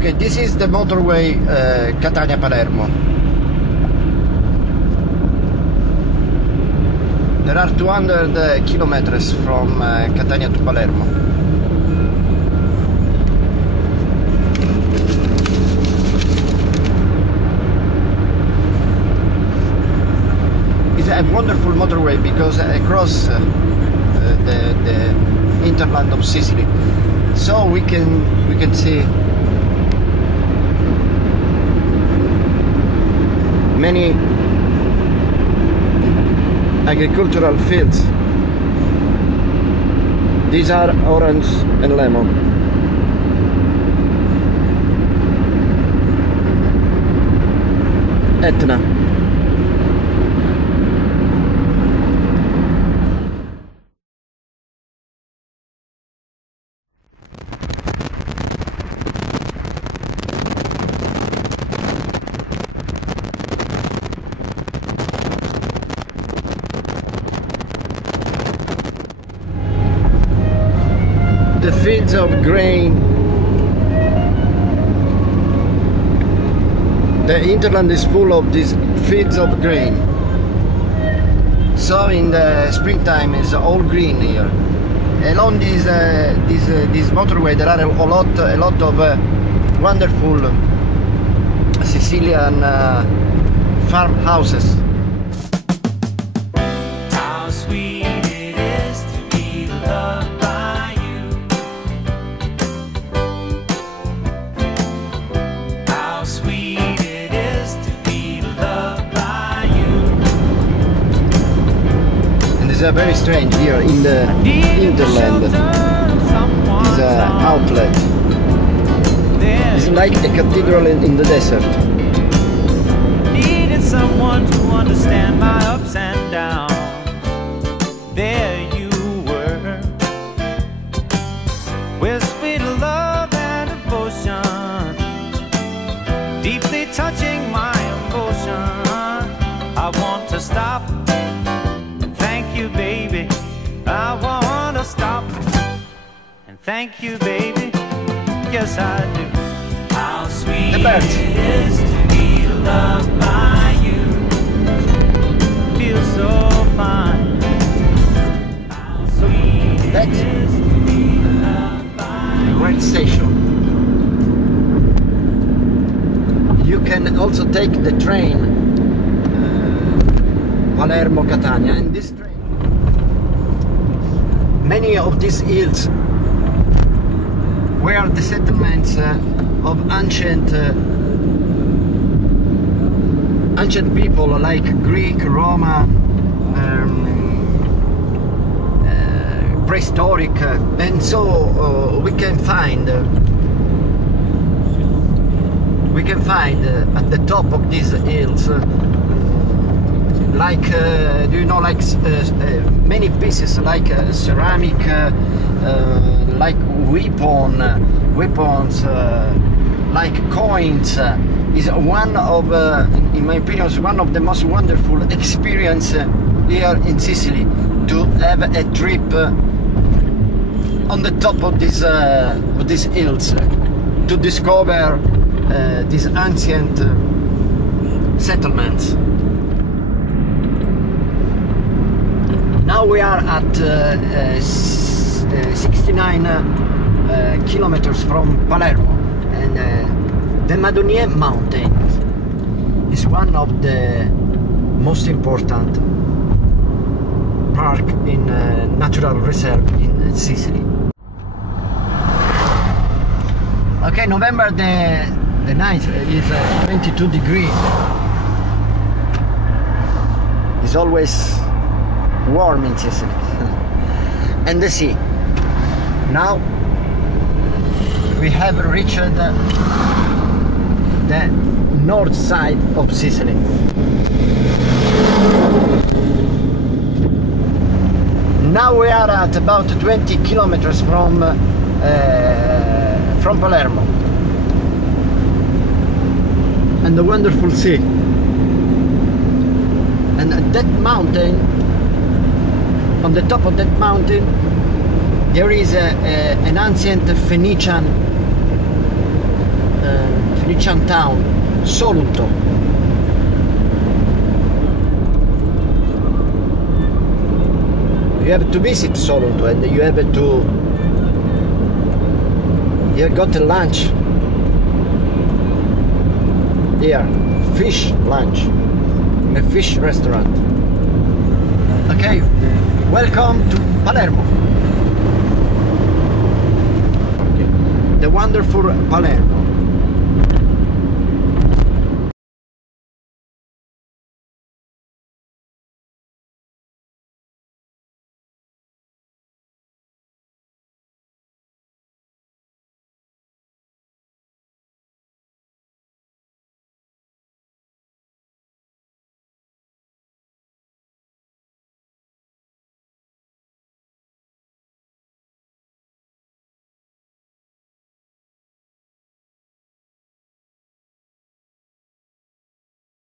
Okay, this is the motorway Catania-Palermo. There are 200 kilometers from Catania to Palermo. It's a wonderful motorway because across the hinterland of Sicily, so we can see many agricultural fields. These are orange and lemon. Etna. The fields of grain. The hinterland is full of these fields of grain. So in the springtime is all green here. Along this motorway there are a lot of wonderful Sicilian farmhouses. How sweet it is to be loved by you. How sweet it is to be loved by you. And it's very strange here in the hinterland. It's an outlet. It's like a cathedral in the desert. Needed someone to understand my ups and downs. There you were, with sweet love and devotion, deeply touching my emotion. I want to stop and thank you, baby. I want to stop and thank you, baby. Yes, I do. How sweet it is to be loved by you. Feels so fine. How sweet it is to be loved by you. Great station. You can also take the train Palermo-Catania, and this train, many of these hills were the settlements of ancient people like Greek, Roman, prehistoric, and so we can find at the top of these hills like do you know, like many pieces like ceramic, like weapons, like coins. Is one of, in my opinion, is one of the most wonderful experience here in Sicily, to have a trip on the top of these hills, to discover these ancient settlements. Now we are at 69 kilometers from Palermo, and the Jonian mountain is one of the most important park in natural reserve in Sicily. Okay, November the 9th is 22 degrees. It's always warm in Sicily. And the sea. Now we have reached the north side of Sicily. Now we are at about 20 kilometers from Palermo, and the wonderful sea. And that mountain, on the top of that mountain, there is an ancient Phoenician Phoenician town, Solunto. You have to visit Solunto, and you have to. You got a lunch here, fish lunch, a fish restaurant. Okay, welcome to Palermo. Okay. The wonderful Palermo.